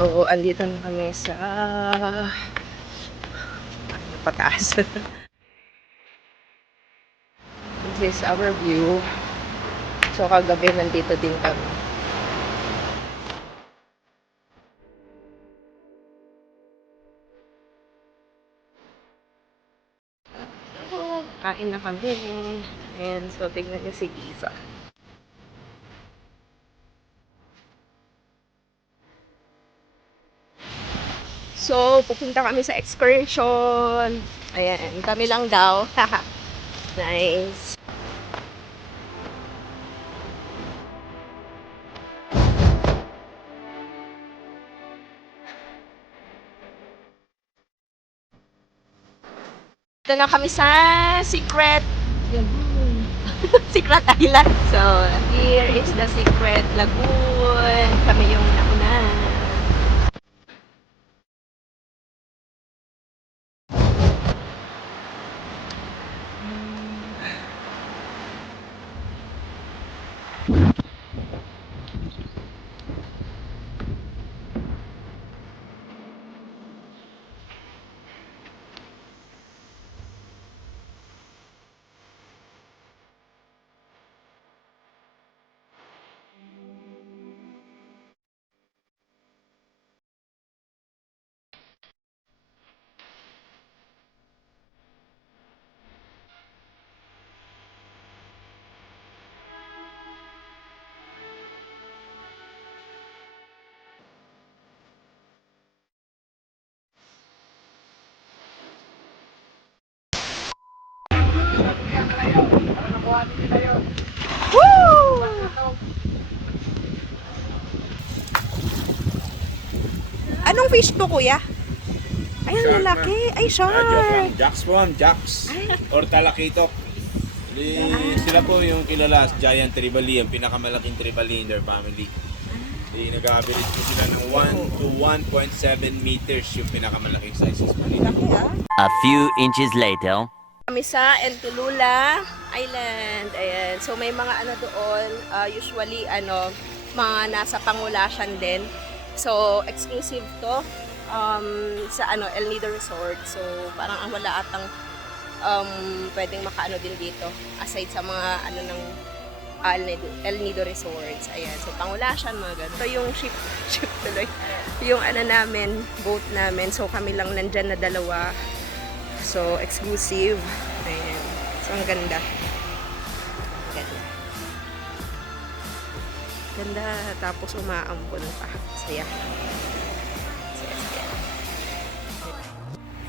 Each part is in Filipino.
So, andito na kami sa pataas. This is our view. So, kagabi nandito din kami. So, kain na kami. And so, tignan niyo si Giza. So, pupunta kami sa excursion. Ayan, kami lang daw. Nice. Ito na kami sa Secret Lagoon. Secret Island. So, here is the Secret Lagoon. Kami yung nauna. Woo! Anong fish to, kuya? Ay, ang lalaki. Ay, shark. Jacks po, Jacks. Or talakitok. Sila po yung kilala as giant trevally, ang pinakamalaking trevally in their family. Nag-average po sila ng 1 to 1.7 meters yung pinakamalaking sizes po nila. Laki, ah. A few inches later. Kami sa Entulula Island. Ayan. So, may mga ano doon. Usually, mga nasa Pangulasyan din. So, exclusive to sa El Nido Resort. So, parang ang wala atang pwedeng makaano din dito. Aside sa mga ng El Nido Resorts. Ayan. So, Pangulasyan, mga ganun. So, yung ship tuloy. Yung namin, boat namin. So, kami lang nandyan na dalawa. So, exclusive. Ayan. So, ang ganda. Ganda. Ganda. Tapos, umaambon pa. Saya. Saya, saya.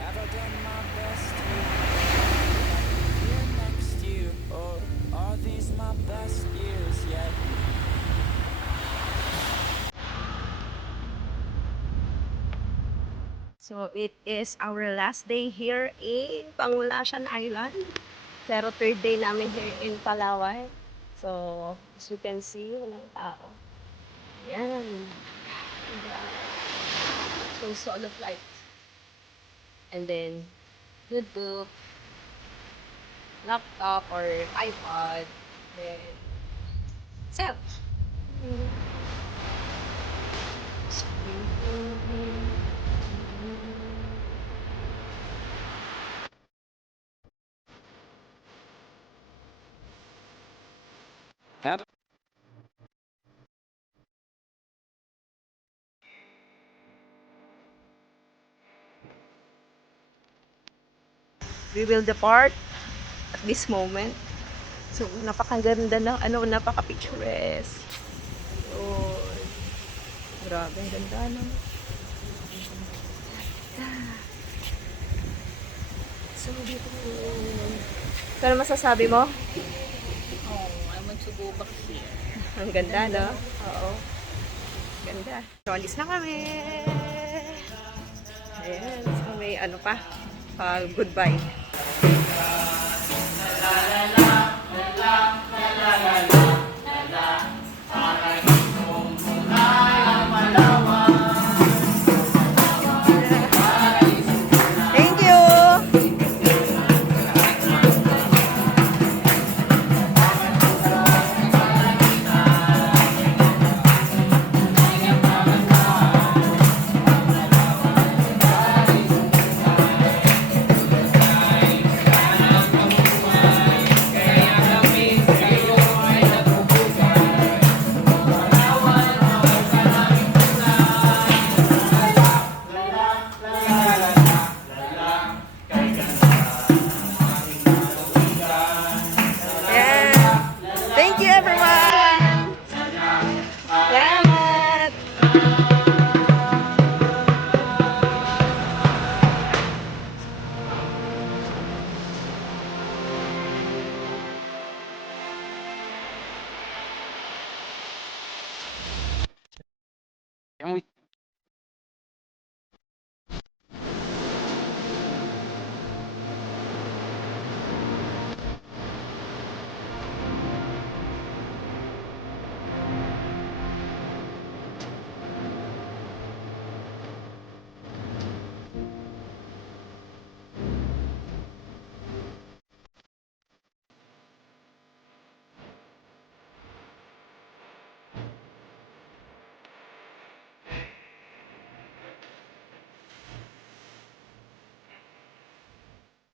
Have I done my best to here next year, or are these my best years yet? So, it is our last day here in Pangulasyan Island. Pero third day namin here in Palawan. So, as you can see, walang tao. Yan. So, solo flight. And then, good book, laptop or iPod, then, cell. We will depart at this moment. So, napakaganda ng napaka-picturesque. Oh, grabe, ang ganda, no? So, dito. Ano masasabi mo? Oh, I want to go back here. Ang ganda, no? Oo. Ganda. So, alis na kami. Ayan. So, may goodbye.